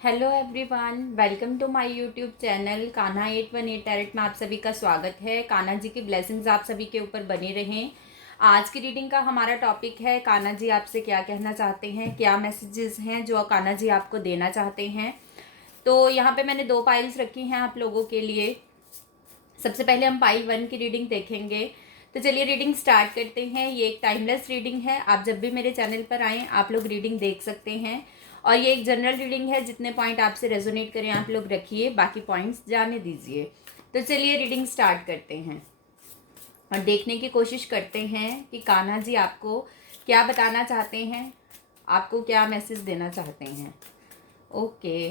Hello everyone, welcome to my YouTube channel Kanha 818 tarot में आप सभी का स्वागत है। कान्हा जी की ब्लेसिंग्स आप सभी के ऊपर बनी रहें। आज की रीडिंग का हमारा टॉपिक है कान्हा जी आपसे क्या कहना चाहते हैं, क्या मैसेजेस हैं जो कान्हा जी आपको देना चाहते हैं। तो यहाँ पे मैंने 2 पाइल्स रखी हैं आप लोगों के लिए। सबसे पहले हम पाइल 1 की रीडिंग देखेंगे। तो चलिए रीडिंग स्टार्ट करते हैं। ये एक टाइमलेस रीडिंग है, आप जब भी मेरे चैनल पर आएँ आप लोग रीडिंग देख सकते हैं। और ये एक जनरल रीडिंग है, जितने पॉइंट आपसे रेजोनेट करें आप लोग रखिए, बाकी पॉइंट्स जाने दीजिए। तो चलिए रीडिंग स्टार्ट करते हैं और देखने की कोशिश करते हैं कि कान्हा जी आपको क्या बताना चाहते हैं, आपको क्या मैसेज देना चाहते हैं। Okay,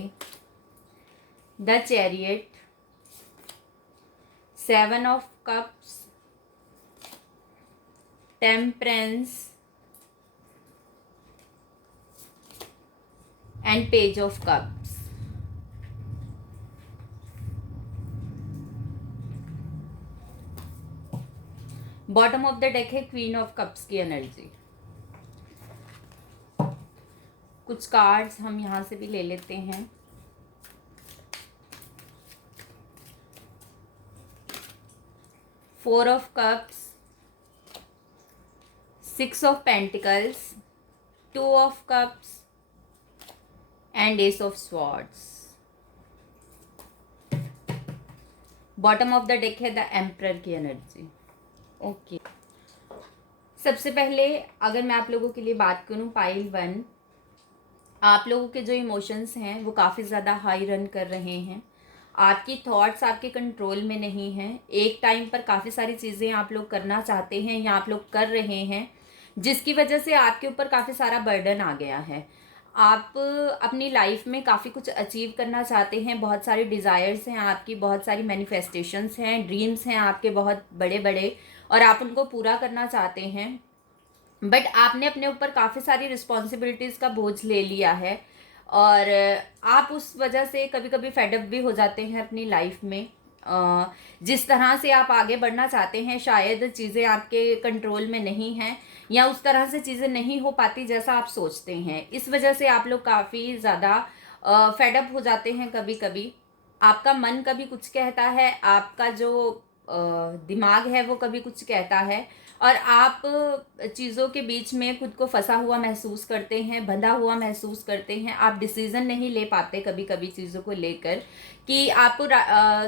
the chariot, 7 of cups, temperance and page of cups. Bottom of the deck है क्वीन ऑफ कप्स की एनर्जी। कुछ कार्ड्स हम यहाँ से भी ले लेते हैं। Four of cups, 6 of pentacles, 2 of cups and S of swords. Bottom of the deck है द एम्परर की एनर्जी। ओके, सबसे पहले अगर मैं आप लोगों के लिए बात करूं पाइल 1, आप लोगों के जो इमोशंस हैं वो काफ़ी ज़्यादा हाई रन कर रहे हैं। आपकी थॉट्स आपके कंट्रोल में नहीं हैं। एक टाइम पर काफ़ी सारी चीज़ें आप लोग करना चाहते हैं या आप लोग कर रहे हैं, जिसकी वजह से आपके ऊपर काफ़ी सारा बर्डन आ गया है। आप अपनी लाइफ में काफ़ी कुछ अचीव करना चाहते हैं, बहुत सारी डिज़ायर्स हैं आपकी, बहुत सारी मैनिफेस्टेशंस हैं, ड्रीम्स हैं आपके बहुत बड़े बड़े, और आप उनको पूरा करना चाहते हैं। बट आपने अपने ऊपर काफ़ी सारी रिस्पॉन्सिबिलिटीज़ का बोझ ले लिया है और आप उस वजह से कभी कभी फेडअप भी हो जाते हैं अपनी लाइफ में। जिस तरह से आप आगे बढ़ना चाहते हैं शायद चीज़ें आपके कंट्रोल में नहीं हैं, या उस तरह से चीज़ें नहीं हो पाती जैसा आप सोचते हैं। इस वजह से आप लोग काफ़ी ज़्यादा फेडअप हो जाते हैं। कभी कभी आपका मन कभी कुछ कहता है, आपका जो दिमाग है वो कभी कुछ कहता है, और आप चीज़ों के बीच में खुद को फंसा हुआ महसूस करते हैं, बंधा हुआ महसूस करते हैं। आप डिसीज़न नहीं ले पाते कभी कभी चीज़ों को लेकर कि आपको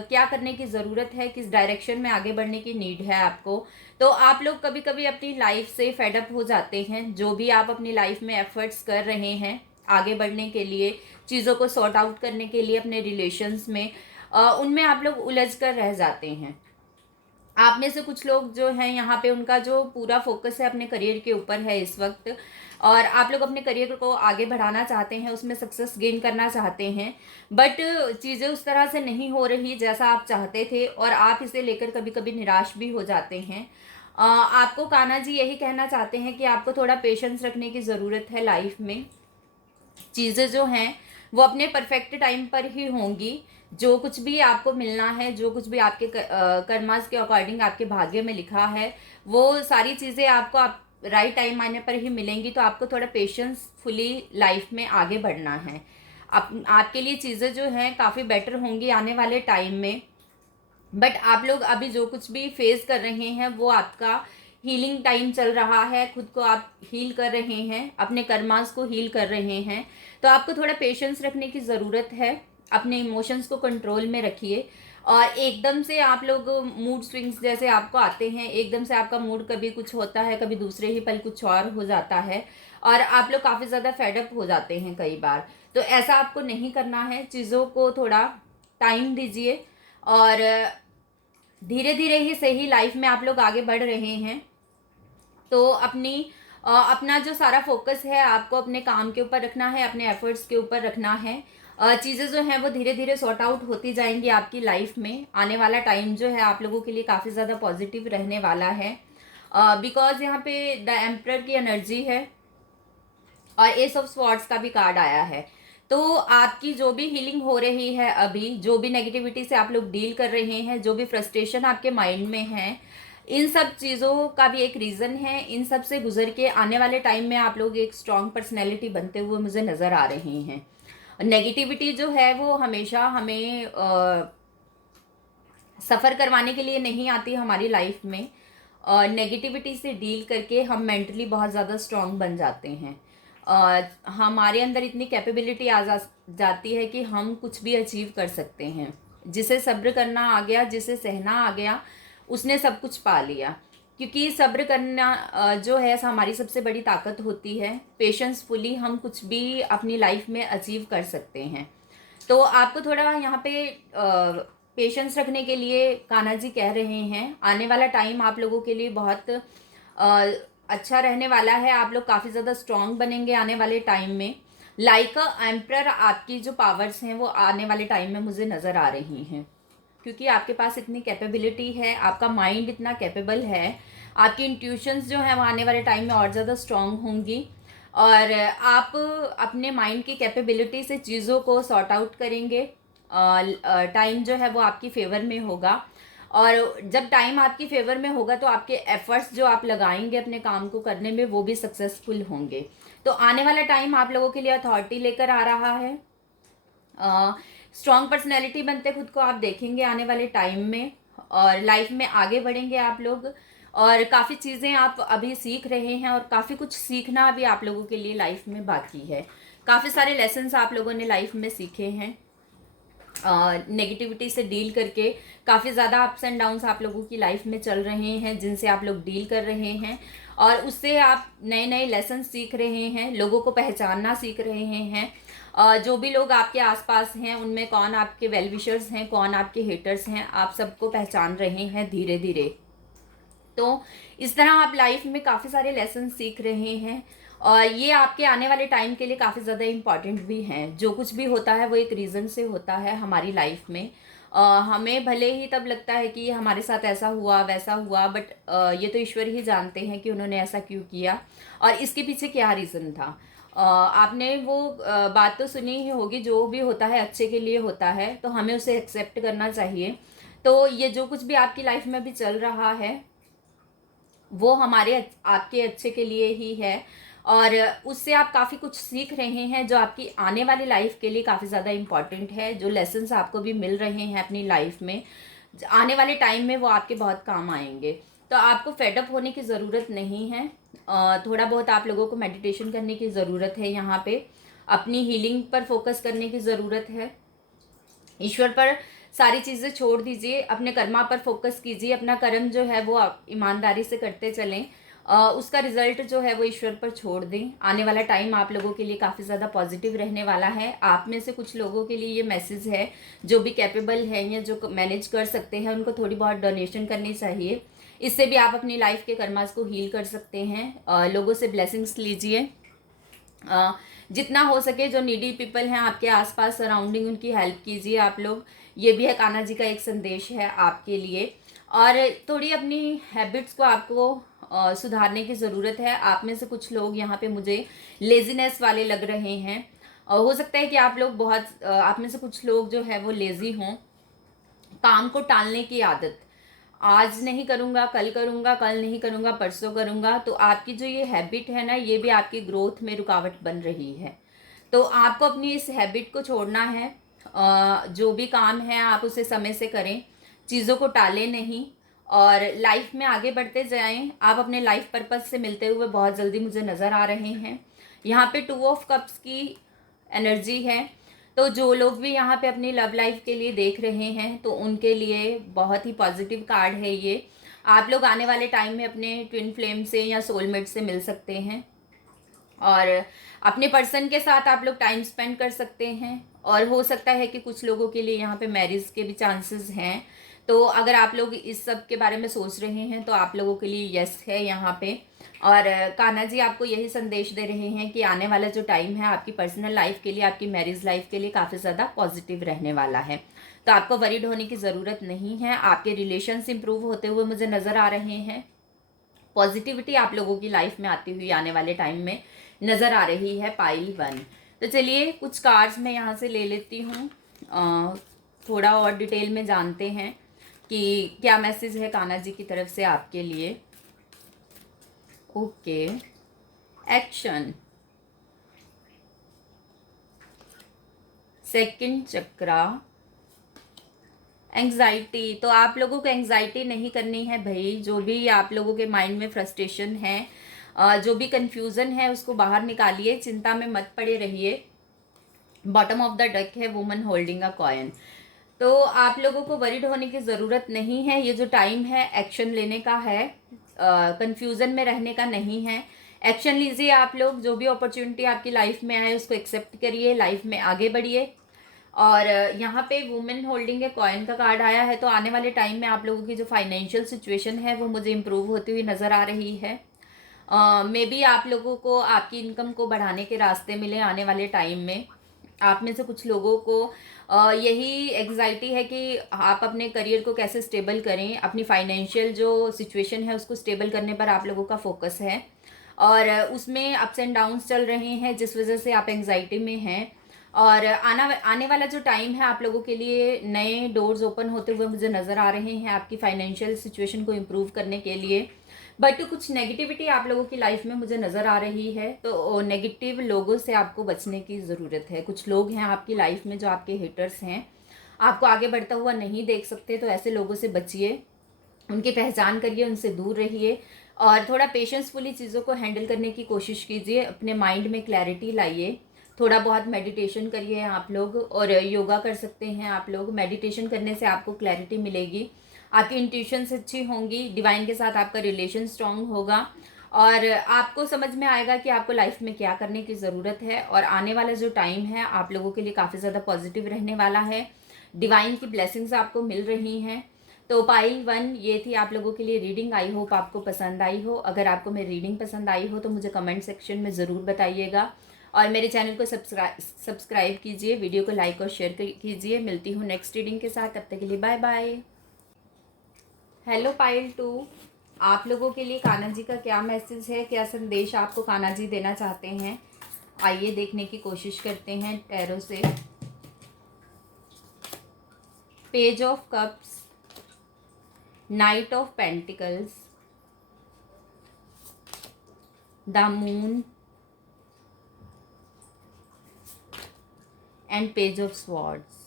क्या करने की ज़रूरत है, किस डायरेक्शन में आगे बढ़ने की नीड है आपको। तो आप लोग कभी कभी अपनी लाइफ से फेडअप हो जाते हैं। जो भी आप अपनी लाइफ में एफर्ट्स कर रहे हैं आगे बढ़ने के लिए, चीज़ों को सॉर्ट आउट करने के लिए अपने रिलेशंस में, उनमें आप लोग उलझ कर रह जाते हैं। आप में से कुछ लोग जो हैं यहाँ पे, उनका जो पूरा फोकस है अपने करियर के ऊपर है इस वक्त, और आप लोग अपने करियर को आगे बढ़ाना चाहते हैं, उसमें सक्सेस गेन करना चाहते हैं। बट चीज़ें उस तरह से नहीं हो रही जैसा आप चाहते थे, और आप इसे लेकर कभी कभी निराश भी हो जाते हैं। आपको कान्हा जी यही कहना चाहते हैं कि आपको थोड़ा पेशेंस रखने की ज़रूरत है लाइफ में। चीज़ें जो हैं वो अपने परफेक्ट टाइम पर ही होंगी। जो कुछ भी आपको मिलना है, जो कुछ भी आपके कर्मास के अकॉर्डिंग आपके भाग्य में लिखा है, वो सारी चीज़ें आपको आप राइट टाइम आने पर ही मिलेंगी। तो आपको थोड़ा पेशेंसफुली लाइफ में आगे बढ़ना है। आपके लिए चीज़ें जो हैं काफ़ी बेटर होंगी आने वाले टाइम में। बट आप लोग अभी जो कुछ भी फेस कर रहे हैं वो आपका हीलिंग टाइम चल रहा है। खुद को आप हील कर रहे हैं, अपने कर्मास को हील कर रहे हैं। तो आपको थोड़ा पेशेंस रखने की ज़रूरत है। अपने इमोशंस को कंट्रोल में रखिए। और एकदम से आप लोग मूड स्विंग्स जैसे आपको आते हैं, एकदम से आपका मूड कभी कुछ होता है, कभी दूसरे ही पल कुछ और हो जाता है, और आप लोग काफ़ी ज़्यादा फेडअप हो जाते हैं कई बार। तो ऐसा आपको नहीं करना है। चीज़ों को थोड़ा टाइम दीजिए, और धीरे धीरे ही सही लाइफ में आप लोग आगे बढ़ रहे हैं। तो अपना जो सारा फोकस है आपको अपने काम के ऊपर रखना है, अपने एफर्ट्स के ऊपर रखना है। चीज़ें जो हैं वो धीरे धीरे सॉर्ट आउट होती जाएंगी आपकी लाइफ में। आने वाला टाइम जो है आप लोगों के लिए काफ़ी ज़्यादा पॉजिटिव रहने वाला है, बिकॉज यहाँ पे द एम्परर की एनर्जी है और एस ऑफ स्वॉर्ड्स का भी कार्ड आया है। तो आपकी जो भी हीलिंग हो रही है अभी, जो भी नेगेटिविटी से आप लोग डील कर रहे हैं, जो भी फ्रस्ट्रेशन आपके माइंड में है, इन सब चीज़ों का भी एक रीज़न है। इन सब से गुजर के आने वाले टाइम में आप लोग एक स्ट्रॉन्ग पर्सनैलिटी बनते हुए मुझे नज़र आ रहे हैं। नेगेटिविटी जो है वो हमेशा हमें सफ़र करवाने के लिए नहीं आती हमारी लाइफ में। नेगेटिविटी से डील करके हम मेंटली बहुत ज़्यादा स्ट्रांग बन जाते हैं। हमारे अंदर इतनी कैपेबिलिटी जाती है कि हम कुछ भी अचीव कर सकते हैं। जिसे सब्र करना आ गया, जिसे सहना आ गया, उसने सब कुछ पा लिया। क्योंकि सब्र करना जो है हमारी सबसे बड़ी ताकत होती है। पेशेंसफुली हम कुछ भी अपनी लाइफ में अचीव कर सकते हैं। तो आपको थोड़ा यहाँ पे पेशेंस रखने के लिए कान्हा जी कह रहे हैं। आने वाला टाइम आप लोगों के लिए बहुत अच्छा रहने वाला है। आप लोग काफ़ी ज़्यादा स्ट्रांग बनेंगे आने वाले टाइम में। लाइक अ एम्प्रर आपकी जो पावर्स हैं वो आने वाले टाइम में मुझे नज़र आ रही हैं। क्योंकि आपके पास इतनी कैपेबिलिटी है, आपका माइंड इतना कैपेबल है, आपकी इंट्यूशंस जो है वो आने वाले टाइम में और ज़्यादा स्ट्रांग होंगी। और आप अपने माइंड की कैपेबिलिटी से चीज़ों को सॉर्ट आउट करेंगे। टाइम जो है वो आपकी फेवर में होगा। और जब टाइम आपकी फेवर में होगा तो आपके एफर्ट्स जो आप लगाएंगे अपने काम को करने में वो भी सक्सेसफुल होंगे। तो आने वाला टाइम आप लोगों के लिए अथॉरिटी लेकर आ रहा है। स्ट्रॉन्ग पर्सनैलिटी बनते खुद को आप देखेंगे आने वाले टाइम में, और लाइफ में आगे बढ़ेंगे आप लोग। और काफ़ी चीज़ें आप अभी सीख रहे हैं और काफ़ी कुछ सीखना अभी आप लोगों के लिए लाइफ में बाकी है। काफ़ी सारे लेसन्स आप लोगों ने लाइफ में सीखे हैं। नेगेटिविटी से डील करके काफ़ी ज़्यादा अप्स एंड डाउन्स आप लोगों की लाइफ में चल रहे हैं जिनसे आप लोग डील कर रहे हैं। और उससे आप नए नए लेसन सीख रहे हैं, लोगों को पहचानना सीख रहे हैं। जो भी लोग आपके आसपास हैं उनमें कौन आपके वेल विशर्स हैं, कौन आपके हेटर्स हैं, आप सबको पहचान रहे हैं धीरे धीरे। तो इस तरह आप लाइफ में काफ़ी सारे लेसन सीख रहे हैं। और ये आपके आने वाले टाइम के लिए काफ़ी ज़्यादा इम्पॉर्टेंट भी हैं। जो कुछ भी होता है वो एक रीज़न से होता है हमारी लाइफ में। हमें भले ही तब लगता है कि हमारे साथ ऐसा हुआ वैसा हुआ, बट ये तो ईश्वर ही जानते हैं कि उन्होंने ऐसा क्यों किया और इसके पीछे क्या रीज़न था। आपने वो बात तो सुनी ही होगी, जो भी होता है अच्छे के लिए होता है, तो हमें उसे एक्सेप्ट करना चाहिए। तो ये जो कुछ भी आपकी लाइफ में भी चल रहा है वो हमारे आपके अच्छे के लिए ही है। और उससे आप काफ़ी कुछ सीख रहे हैं जो आपकी आने वाली लाइफ के लिए काफ़ी ज़्यादा इम्पॉर्टेंट है। जो लेसन्स आपको भी मिल रहे हैं अपनी लाइफ में, आने वाले टाइम में वो आपके बहुत काम आएंगे। तो आपको फेडअप होने की ज़रूरत नहीं है। थोड़ा बहुत आप लोगों को मेडिटेशन करने की ज़रूरत है, यहाँ पे अपनी हीलिंग पर फोकस करने की ज़रूरत है। ईश्वर पर सारी चीज़ें छोड़ दीजिए, अपने कर्मा पर फोकस कीजिए। अपना कर्म जो है वो आप ईमानदारी से करते चलें। उसका रिजल्ट जो है वो ईश्वर पर छोड़ दें। आने वाला टाइम आप लोगों के लिए काफ़ी ज़्यादा पॉजिटिव रहने वाला है। आप में से कुछ लोगों के लिए ये मैसेज है, जो भी कैपेबल हैं या जो मैनेज कर सकते हैं उनको थोड़ी बहुत डोनेशन करनी चाहिए। इससे भी आप अपनी लाइफ के कर्मास को हील कर सकते हैं। लोगों से ब्लेसिंग्स लीजिए। जितना हो सके जो नीडी पीपल हैं आपके आसपास सराउंडिंग, उनकी हेल्प कीजिए आप लोग। ये भी है कान्हा जी का एक संदेश है आपके लिए। और थोड़ी अपनी हैबिट्स को आपको सुधारने की ज़रूरत है। आप में से कुछ लोग यहाँ पे मुझे लेजीनेस वाले लग रहे हैं। हो सकता है कि आप लोग आप में से कुछ लोग जो है वो लेज़ी हों। काम को टालने की आदत, आज नहीं करूँगा कल करूँगा, कल नहीं करूँगा परसों करूँगा, तो आपकी जो ये हैबिट है ना, ये भी आपकी ग्रोथ में रुकावट बन रही है। तो आपको अपनी इस हैबिट को छोड़ना है। जो भी काम है आप उसे समय से करें, चीज़ों को टालें नहीं और लाइफ में आगे बढ़ते जाएं। आप अपने लाइफ पर्पस से मिलते हुए बहुत जल्दी मुझे नज़र आ रहे हैं। यहाँ पे 2 ऑफ कप्स की एनर्जी है। तो जो लोग भी यहाँ पे अपनी लव लाइफ के लिए देख रहे हैं तो उनके लिए बहुत ही पॉजिटिव कार्ड है ये। आप लोग आने वाले टाइम में अपने ट्विन फ्लेम से या सोलमेट से मिल सकते हैं और अपने पर्सन के साथ आप लोग टाइम स्पेंड कर सकते हैं। और हो सकता है कि कुछ लोगों के लिए यहाँ पे मैरिज के भी चांसेस हैं। तो अगर आप लोग इस सब के बारे में सोच रहे हैं तो आप लोगों के लिए यस है यहाँ पे। और कान्हा जी आपको यही संदेश दे रहे हैं कि आने वाला जो टाइम है आपकी पर्सनल लाइफ के लिए, आपकी मैरिज लाइफ के लिए काफ़ी ज़्यादा पॉजिटिव रहने वाला है। तो आपको वरीड होने की ज़रूरत नहीं है। आपके रिलेशंस इंप्रूव होते हुए मुझे नज़र आ रहे हैं। पॉजिटिविटी आप लोगों की लाइफ में आती हुई आने वाले टाइम में नज़र आ रही है पाइल 1। तो चलिए कुछ कार्ड्स मैं यहाँ से ले लेती हूँ, थोड़ा और डिटेल में जानते हैं कि क्या मैसेज है कान्हा जी की तरफ से आपके लिए। Okay, action. सेकंड चक्रा एंग्जाइटी। तो आप लोगों को एंग्जाइटी नहीं करनी है भाई। जो भी आप लोगों के माइंड में फ्रस्ट्रेशन है, जो भी कंफ्यूजन है, उसको बाहर निकालिए, चिंता में मत पड़े रहिए। बॉटम ऑफ द डेक है वुमन होल्डिंग अ कॉइन। तो आप लोगों को वरीड होने की ज़रूरत नहीं है। ये जो टाइम है एक्शन लेने का है, कंफ्यूजन में रहने का नहीं है। एक्शन लीजिए आप लोग। जो भी अपॉर्चुनिटी आपकी लाइफ में आए उसको एक्सेप्ट करिए, लाइफ में आगे बढ़िए। और यहाँ पे वुमेन होल्डिंग ए कॉइन का कार्ड आया है, तो आने वाले टाइम में आप लोगों की जो फाइनेंशियल सिचुएशन है वो मुझे इम्प्रूव होती हुई नज़र आ रही है। मे बी आप लोगों को आपकी इनकम को बढ़ाने के रास्ते मिले आने वाले टाइम में। आप में से कुछ लोगों को यही एग्जाइटी है कि आप अपने करियर को कैसे स्टेबल करें, अपनी फाइनेंशियल जो सिचुएशन है उसको स्टेबल करने पर आप लोगों का फोकस है, और उसमें अप्स एंड डाउन्स चल रहे हैं जिस वजह से आप एंग्जाइटी में हैं। और आने वाला जो टाइम है आप लोगों के लिए नए डोर्स ओपन होते हुए मुझे नज़र आ रहे हैं आपकी फाइनेंशियल सिचुएशन को इम्प्रूव करने के लिए। बट कुछ नेगेटिविटी आप लोगों की लाइफ में मुझे नज़र आ रही है, तो नेगेटिव लोगों से आपको बचने की ज़रूरत है। कुछ लोग हैं आपकी लाइफ में जो आपके हेटर्स हैं, आपको आगे बढ़ता हुआ नहीं देख सकते, तो ऐसे लोगों से बचिए, उनकी पहचान करिए, उनसे दूर रहिए, और थोड़ा पेशेंसफुली चीज़ों को हैंडल करने की कोशिश कीजिए। अपने माइंड में क्लैरिटी लाइए, थोड़ा बहुत मेडिटेशन करिए आप लोग, और योगा कर सकते हैं आप लोग। मेडिटेशन करने से आपको क्लैरिटी मिलेगी, आपकी इंट्यूशंस अच्छी होंगी, डिवाइन के साथ आपका रिलेशन स्ट्रांग होगा, और आपको समझ में आएगा कि आपको लाइफ में क्या करने की ज़रूरत है। और आने वाला जो टाइम है आप लोगों के लिए काफ़ी ज़्यादा पॉजिटिव रहने वाला है। डिवाइन की ब्लेसिंग्स आपको मिल रही हैं। तो पाइल 1 ये थी आप लोगों के लिए रीडिंग। आई होप आपको पसंद आई हो। अगर आपको मेरी रीडिंग पसंद आई हो तो मुझे कमेंट सेक्शन में ज़रूर बताइएगा, और मेरे चैनल को सब्सक्राइब कीजिए, वीडियो को लाइक और शेयर कीजिए। मिलती हूँ नेक्स्ट रीडिंग के साथ, तब तक के लिए बाय बाय। हेलो पाइल 2, आप लोगों के लिए कान्हा जी का क्या मैसेज है, क्या संदेश आपको कान्हा जी देना चाहते हैं, आइए देखने की कोशिश करते हैं टैरो से। Page of cups, night of pentacles, the moon and page of swords.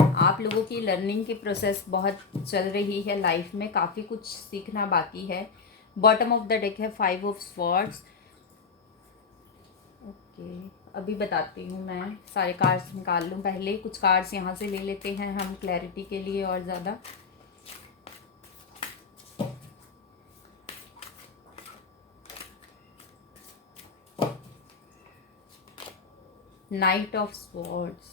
आप लोगों की लर्निंग की प्रोसेस बहुत चल रही है लाइफ में, काफ़ी कुछ सीखना बाकी है। बॉटम ऑफ द डेक है 5 ऑफ स्वॉर्ड्स। ओके, अभी बताती हूँ, मैं सारे कार्ड्स निकाल लूँ पहले। कुछ कार्ड्स यहाँ से ले लेते हैं हम क्लैरिटी के लिए और ज़्यादा। Knight of Swords,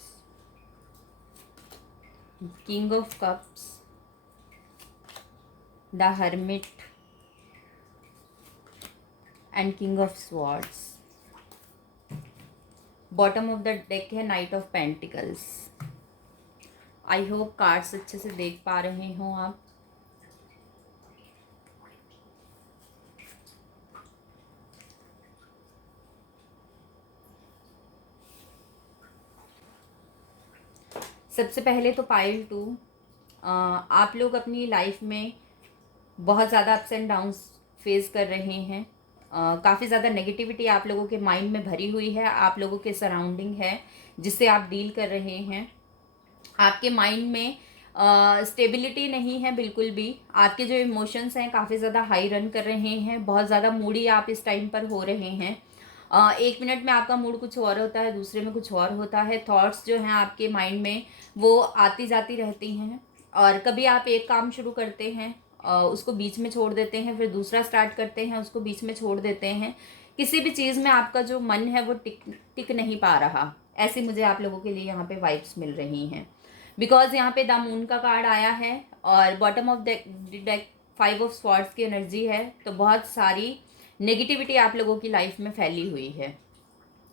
King of Cups, the Hermit and King of Swords. Bottom of the deck है knight of pentacles. I hope cards अच्छे से देख पा रहे हो आप। सबसे पहले तो पाइल 2, आप लोग अपनी लाइफ में बहुत ज़्यादा अप्स एंड डाउन्स फेस कर रहे हैं। काफ़ी ज़्यादा नेगेटिविटी आप लोगों के माइंड में भरी हुई है, आप लोगों के सराउंडिंग है जिससे आप डील कर रहे हैं। आपके माइंड में स्टेबिलिटी नहीं है बिल्कुल भी। आपके जो इमोशंस हैं काफ़ी ज़्यादा हाई रन कर रहे हैं, बहुत ज़्यादा मूडी आप इस टाइम पर हो रहे हैं। 1 मिनट में आपका मूड कुछ और होता है, दूसरे में कुछ और होता है। थॉट्स जो हैं आपके माइंड में वो आती जाती रहती हैं, और कभी आप एक काम शुरू करते हैं, उसको बीच में छोड़ देते हैं, फिर दूसरा स्टार्ट करते हैं, उसको बीच में छोड़ देते हैं। किसी भी चीज़ में आपका जो मन है वो टिक नहीं पा रहा। ऐसे मुझे आप लोगों के लिए यहाँ पे वाइब्स मिल रही हैं, बिकॉज यहाँ पे द मून का कार्ड आया है, और bottom of the deck 5 of swords की एनर्जी है। तो बहुत सारी नेगेटिविटी आप लोगों की लाइफ में फैली हुई है,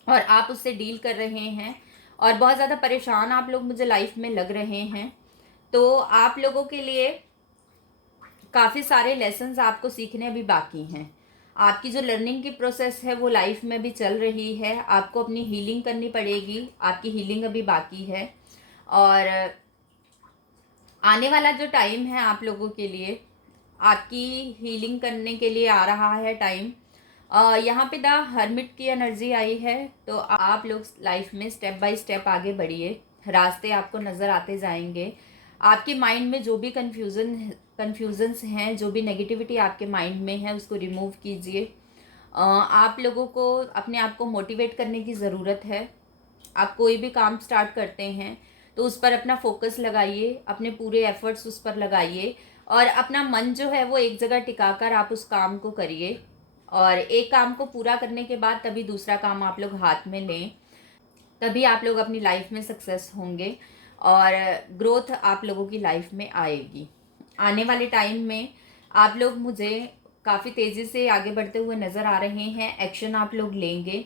और आप उससे डील कर रहे हैं, और बहुत ज़्यादा परेशान आप लोग मुझे लाइफ में लग रहे हैं। तो आप लोगों के लिए काफ़ी सारे लेसन्स आपको सीखने अभी बाकी हैं। आपकी जो लर्निंग की प्रोसेस है वो लाइफ में भी चल रही है। आपको अपनी हीलिंग करनी पड़ेगी, आपकी हीलिंग अभी बाकी है। और आने वाला जो टाइम है आप लोगों के लिए, आपकी हीलिंग करने के लिए आ रहा है टाइम। यहाँ पे द हर्मिट की एनर्जी आई है। तो आप लोग लाइफ में स्टेप बाय स्टेप आगे बढ़िए, रास्ते आपको नज़र आते जाएंगे। आपके माइंड में जो भी कन्फ्यूजन्स हैं, जो भी नेगेटिविटी आपके माइंड में है, उसको रिमूव कीजिए। आप लोगों को अपने आप को मोटिवेट करने की ज़रूरत है। आप कोई भी काम स्टार्ट करते हैं तो उस पर अपना फोकस लगाइए, अपने पूरे एफर्ट्स उस पर लगाइए और अपना मन जो है वो एक जगह टिकाकर आप उस काम को करिए। और एक काम को पूरा करने के बाद तभी दूसरा काम आप लोग हाथ में लें, तभी आप लोग अपनी लाइफ में सक्सेस होंगे और ग्रोथ आप लोगों की लाइफ में आएगी। आने वाले टाइम में आप लोग मुझे काफ़ी तेज़ी से आगे बढ़ते हुए नज़र आ रहे हैं, एक्शन आप लोग लेंगे।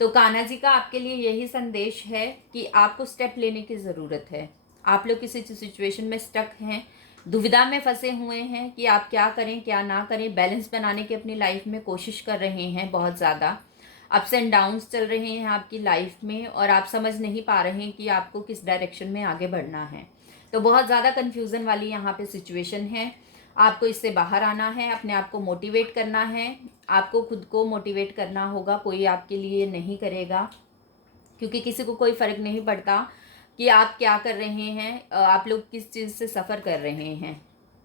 तो कान्हा जी का आपके लिए यही संदेश है कि आपको स्टेप लेने की ज़रूरत है। आप लोग किसी सिचुएशन में स्टक हैं, दुविधा में फंसे हुए हैं कि आप क्या करें क्या ना करें, बैलेंस बनाने की अपनी लाइफ में कोशिश कर रहे हैं, बहुत ज़्यादा अप्स एंड डाउन्स चल रहे हैं आपकी लाइफ में और आप समझ नहीं पा रहे हैं कि आपको किस डायरेक्शन में आगे बढ़ना है। तो बहुत ज़्यादा कन्फ्यूज़न वाली यहाँ पे सिचुएशन है। आपको इससे बाहर आना है, अपने आप को मोटिवेट करना है, आपको खुद को मोटिवेट करना होगा, कोई आपके लिए नहीं करेगा, क्योंकि किसी को कोई फ़र्क नहीं पड़ता कि आप क्या कर रहे हैं, आप लोग किस चीज़ से सफ़र कर रहे हैं।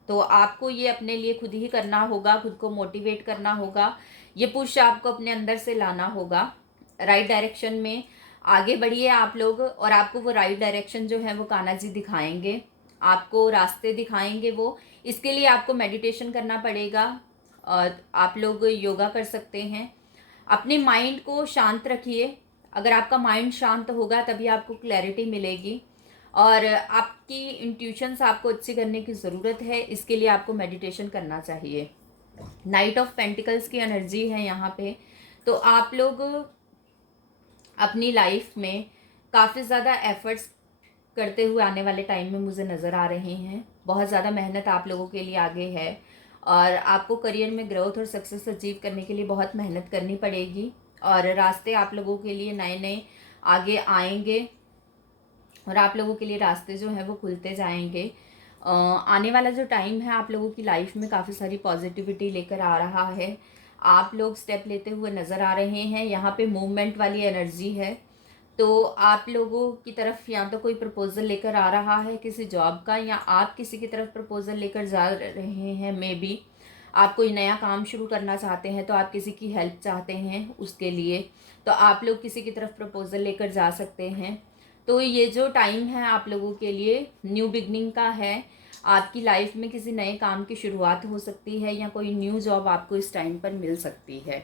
तो आपको ये अपने लिए खुद ही करना होगा, खुद को मोटिवेट करना होगा, ये पुश आपको अपने अंदर से लाना होगा। राइट डायरेक्शन में आगे बढ़िए आप लोग, और आपको वो राइट डायरेक्शन जो है वो कान्हा जी दिखाएंगे, आपको रास्ते दिखाएंगे वो। इसके लिए आपको मेडिटेशन करना पड़ेगा और आप लोग योगा कर सकते हैं। अपने माइंड को शांत रखिए, अगर आपका माइंड शांत होगा तभी आपको क्लैरिटी मिलेगी और आपकी इंट्यूशंस आपको अच्छी करने की ज़रूरत है, इसके लिए आपको मेडिटेशन करना चाहिए। नाइट ऑफ पेंटिकल्स की एनर्जी है यहाँ पे। तो आप लोग अपनी लाइफ में काफ़ी ज़्यादा एफर्ट्स करते हुए आने वाले टाइम में मुझे नज़र आ रहे हैं। बहुत ज़्यादा मेहनत आप लोगों के लिए आगे है और आपको करियर में ग्रोथ और सक्सेस अचीव करने के लिए बहुत मेहनत करनी पड़ेगी और रास्ते आप लोगों के लिए नए नए आगे आएंगे और आप लोगों के लिए रास्ते जो हैं वो खुलते जाएंगे। आने वाला जो टाइम है आप लोगों की लाइफ में काफ़ी सारी पॉजिटिविटी लेकर आ रहा है। आप लोग स्टेप लेते हुए नज़र आ रहे हैं। यहाँ पे मूवमेंट वाली एनर्जी है। तो आप लोगों की तरफ या तो कोई प्रपोज़ल लेकर आ रहा है किसी जॉब का, या आप किसी की तरफ प्रपोज़ल लेकर जा रहे हैं। मे बी आप कोई नया काम शुरू करना चाहते हैं तो आप किसी की हेल्प चाहते हैं उसके लिए, तो आप लोग किसी की तरफ प्रपोज़ल लेकर जा सकते हैं। तो ये जो टाइम है आप लोगों के लिए न्यू बिगनिंग का है। आपकी लाइफ में किसी नए काम की शुरुआत हो सकती है या कोई न्यू जॉब आपको इस टाइम पर मिल सकती है।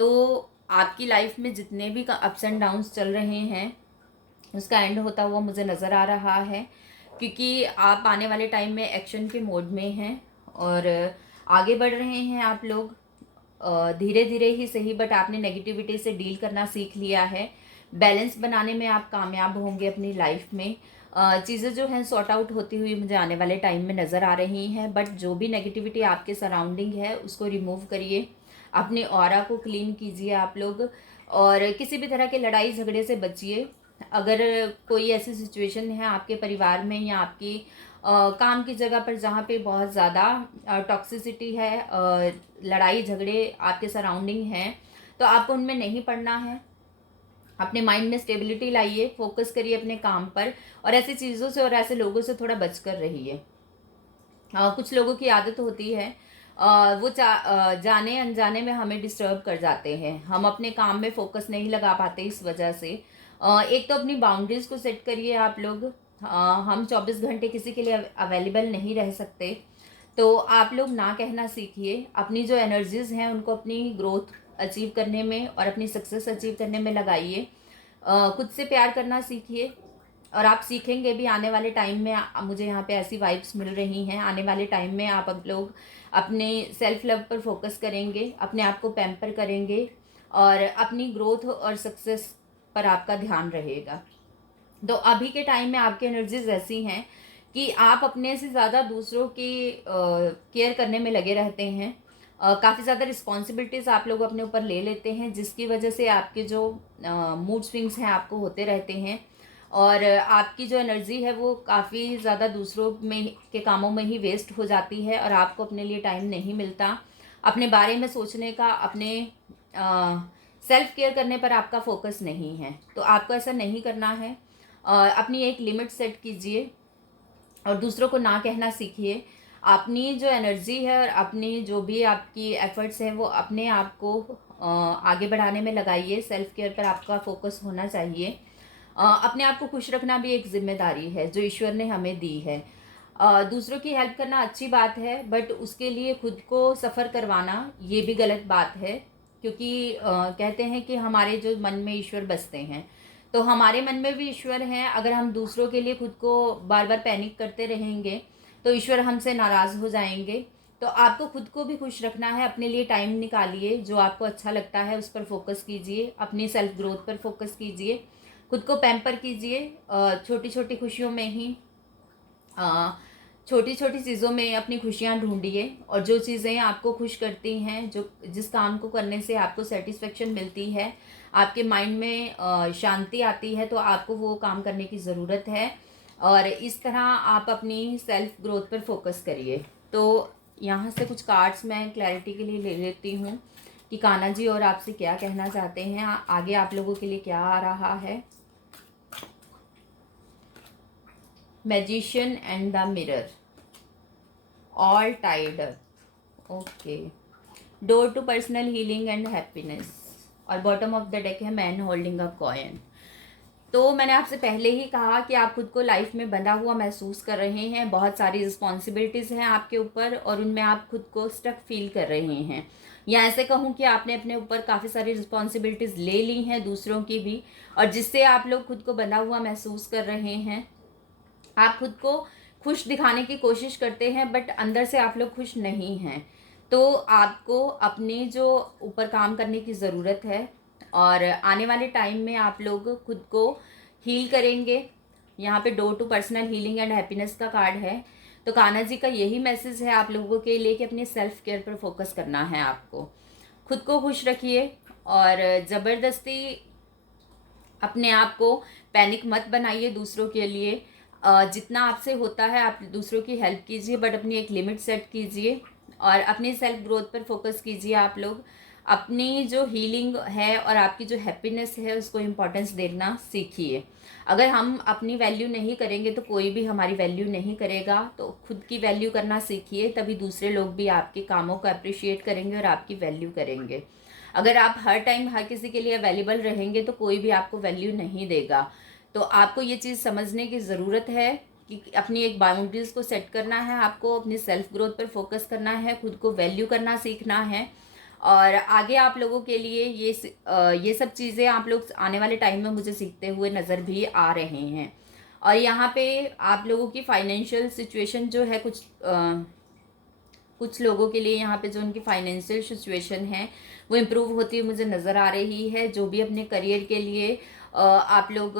तो आपकी लाइफ में जितने भी अप्स एंड डाउन्स चल रहे हैं उसका एंड होता हुआ मुझे नज़र आ रहा है, क्योंकि आप आने वाले टाइम में एक्शन के मोड में हैं और आगे बढ़ रहे हैं आप लोग। धीरे धीरे ही सही, बट आपने नेगेटिविटी से डील करना सीख लिया है। बैलेंस बनाने में आप कामयाब होंगे अपनी लाइफ में। चीज़ें जो हैं सॉर्ट आउट होती हुई मुझे आने वाले टाइम में नज़र आ रही हैं। बट जो भी नेगेटिविटी आपके सराउंडिंग है उसको रिमूव करिए, अपने ऑरा को क्लीन कीजिए आप लोग, और किसी भी तरह के लड़ाई झगड़े से बचिए। अगर कोई ऐसी सिचुएशन है आपके परिवार में या आपकी काम की जगह पर जहाँ पे बहुत ज़्यादा टॉक्सिसिटी है, लड़ाई झगड़े आपके सराउंडिंग हैं, तो आपको उनमें नहीं पड़ना है। अपने माइंड में स्टेबिलिटी लाइए, फोकस करिए अपने काम पर और ऐसी चीज़ों से और ऐसे लोगों से थोड़ा बचकर रहिए। कुछ लोगों की आदत होती है, वो जाने अनजाने में हमें डिस्टर्ब कर जाते हैं, हम अपने काम में फोकस नहीं लगा पाते इस वजह से। एक तो अपनी बाउंड्रीज को सेट करिए आप लोग। हम 24 घंटे किसी के लिए अवेलेबल नहीं रह सकते, तो आप लोग ना कहना सीखिए। अपनी जो एनर्जीज हैं उनको अपनी ग्रोथ अचीव करने में और अपनी सक्सेस अचीव करने में लगाइए। खुद से प्यार करना सीखिए और आप सीखेंगे भी आने वाले टाइम में। मुझे यहाँ पे ऐसी वाइब्स मिल रही हैं, आने वाले टाइम में आप लोग अपने सेल्फ लव पर फोकस करेंगे, अपने आप को पैम्पर करेंगे और अपनी ग्रोथ और सक्सेस पर आपका ध्यान रहेगा। तो अभी के टाइम में आपकी एनर्जीज ऐसी हैं कि आप अपने से ज़्यादा दूसरों की केयर करने में लगे रहते हैं। काफ़ी ज़्यादा रिस्पॉन्सिबिलिटीज़ आप लोग अपने ऊपर ले लेते हैं, जिसकी वजह से आपके जो मूड स्विंग्स हैं आपको होते रहते हैं और आपकी जो एनर्जी है वो काफ़ी ज़्यादा दूसरों में के कामों में ही वेस्ट हो जाती है और आपको अपने लिए टाइम नहीं मिलता अपने बारे में सोचने का, अपने सेल्फ केयर करने पर आपका फोकस नहीं है, तो आपको ऐसा नहीं करना है। अपनी एक लिमिट सेट कीजिए और दूसरों को ना कहना सीखिए। अपनी जो एनर्जी है और अपनी जो भी आपकी एफर्ट्स हैं वो अपने आप को आगे बढ़ाने में लगाइए। सेल्फ केयर पर आपका फोकस होना चाहिए। अपने आप को खुश रखना भी एक जिम्मेदारी है जो ईश्वर ने हमें दी है। दूसरों की हेल्प करना अच्छी बात है, बट उसके लिए खुद को सफ़र करवाना ये भी गलत बात है, क्योंकि कहते हैं कि हमारे जो मन में ईश्वर बसते हैं, तो हमारे मन में भी ईश्वर हैं। अगर हम दूसरों के लिए खुद को बार बार पैनिक करते रहेंगे तो ईश्वर हमसे नाराज़ हो जाएंगे। तो आपको खुद को भी खुश रखना है, अपने लिए टाइम निकालिए, जो आपको अच्छा लगता है उस पर फोकस कीजिए, अपनी सेल्फ ग्रोथ पर फोकस कीजिए, खुद को पैम्पर कीजिए। छोटी छोटी खुशियों में ही छोटी छोटी चीज़ों में अपनी खुशियाँ ढूंढिए, और जो चीज़ें आपको खुश करती हैं, जो जिस काम को करने से आपको सेटिस्फेक्शन मिलती है, आपके माइंड में शांति आती है, तो आपको वो काम करने की ज़रूरत है। और इस तरह आप अपनी सेल्फ ग्रोथ पर फोकस करिए। तो यहाँ से कुछ कार्ड्स मैं क्लैरिटी के लिए ले लेती हूँ कि कान्हा जी और आपसे क्या कहना चाहते हैं, आगे आप लोगों के लिए क्या आ रहा है। Magician and the mirror, all tied up, okay. Door to personal healing and happiness, और बॉटम ऑफ द डेक है मैन होल्डिंग अ कॉइन। तो मैंने आपसे पहले ही कहा कि आप खुद को लाइफ में बंधा हुआ महसूस कर रहे हैं, बहुत सारी रिस्पॉन्सिबिलिटीज़ हैं आपके ऊपर और उनमें आप खुद को स्टक फील कर रहे हैं, या ऐसे कहूँ कि आपने अपने ऊपर काफ़ी सारी रिस्पॉन्सिबिलिटीज़ ले ली हैं, दूसरों की भी, और जिससे आप लोग खुद को बंधा हुआ महसूस कर रहे हैं। आप खुद को खुश दिखाने की कोशिश करते हैं, बट अंदर से आप लोग खुश नहीं हैं। तो आपको अपने जो ऊपर काम करने की ज़रूरत है, और आने वाले टाइम में आप लोग खुद को हील करेंगे। यहाँ पे door to personal healing and happiness का कार्ड है। तो कान्हा जी का यही मैसेज है आप लोगों के लिए कि अपनी सेल्फ केयर पर फोकस करना है आपको। खुद को खुश रखिए, और ज़बरदस्ती अपने आप को पैनिक मत बनाइए दूसरों के लिए। जितना आपसे होता है आप दूसरों की हेल्प कीजिए, बट अपनी एक लिमिट सेट कीजिए, और अपनी सेल्फ ग्रोथ पर फोकस कीजिए। आप लोग अपनी जो हीलिंग है और आपकी जो हैप्पीनेस है उसको इम्पोर्टेंस देना सीखिए। अगर हम अपनी वैल्यू नहीं करेंगे तो कोई भी हमारी वैल्यू नहीं करेगा। तो खुद की वैल्यू करना सीखिए, तभी दूसरे लोग भी आपके कामों को अप्रिशिएट करेंगे और आपकी वैल्यू करेंगे। अगर आप हर टाइम हर किसी के लिए अवेलेबल रहेंगे तो कोई भी आपको वैल्यू नहीं देगा। तो आपको ये चीज़ समझने की ज़रूरत है कि अपनी एक बाउंड्रीज़ को सेट करना है, आपको अपनी सेल्फ ग्रोथ पर फोकस करना है, खुद को वैल्यू करना सीखना है। और आगे आप लोगों के लिए ये सब चीज़ें आप लोग आने वाले टाइम में मुझे सीखते हुए नज़र भी आ रहे हैं। और यहाँ पे आप लोगों की फाइनेंशियल सिचुएशन जो है, कुछ लोगों के लिए यहाँ पे जो उनकी फाइनेंशियल सिचुएशन है वो इम्प्रूव होती हुई मुझे नज़र आ रही है। जो भी अपने करियर के लिए आप लोग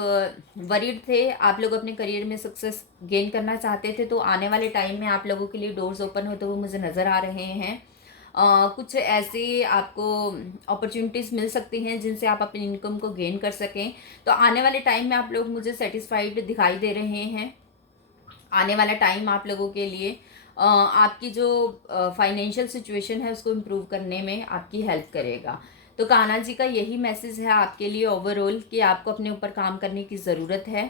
वरीड थे, आप लोग अपने करियर में सक्सेस गेन करना चाहते थे, तो आने वाले टाइम में आप लोगों के लिए डोर्स ओपन होते हुए मुझे नज़र आ रहे हैं। कुछ ऐसी आपको अपॉर्चुनिटीज़ मिल सकती हैं जिनसे आप अपनी इनकम को गेन कर सकें। तो आने वाले टाइम में आप लोग मुझे सेटिस्फाइड दिखाई दे रहे हैं। आने वाला टाइम आप लोगों के लिए आपकी जो फाइनेंशियल सिचुएशन है उसको इम्प्रूव करने में आपकी हेल्प करेगा। तो कान्हा जी का यही मैसेज है आपके लिए ओवरऑल कि आपको अपने ऊपर काम करने की ज़रूरत है।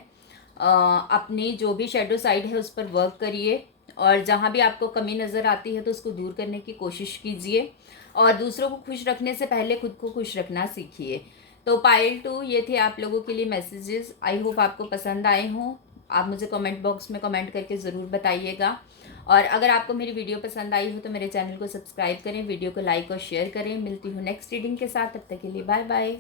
अपनी जो भी शेडो साइड है उस पर वर्क करिए, और जहाँ भी आपको कमी नज़र आती है तो उसको दूर करने की कोशिश कीजिए, और दूसरों को खुश रखने से पहले खुद को खुश रखना सीखिए। तो पायल 2 ये थे आप लोगों के लिए मैसेजेस। आई होप आपको पसंद आए हों। आप मुझे कमेंट बॉक्स में कमेंट करके ज़रूर बताइएगा। और अगर आपको मेरी वीडियो पसंद आई हो तो मेरे चैनल को सब्सक्राइब करें, वीडियो को लाइक और शेयर करें। मिलती हूँ नेक्स्ट रीडिंग के साथ, तब तक के लिए बाय बाय।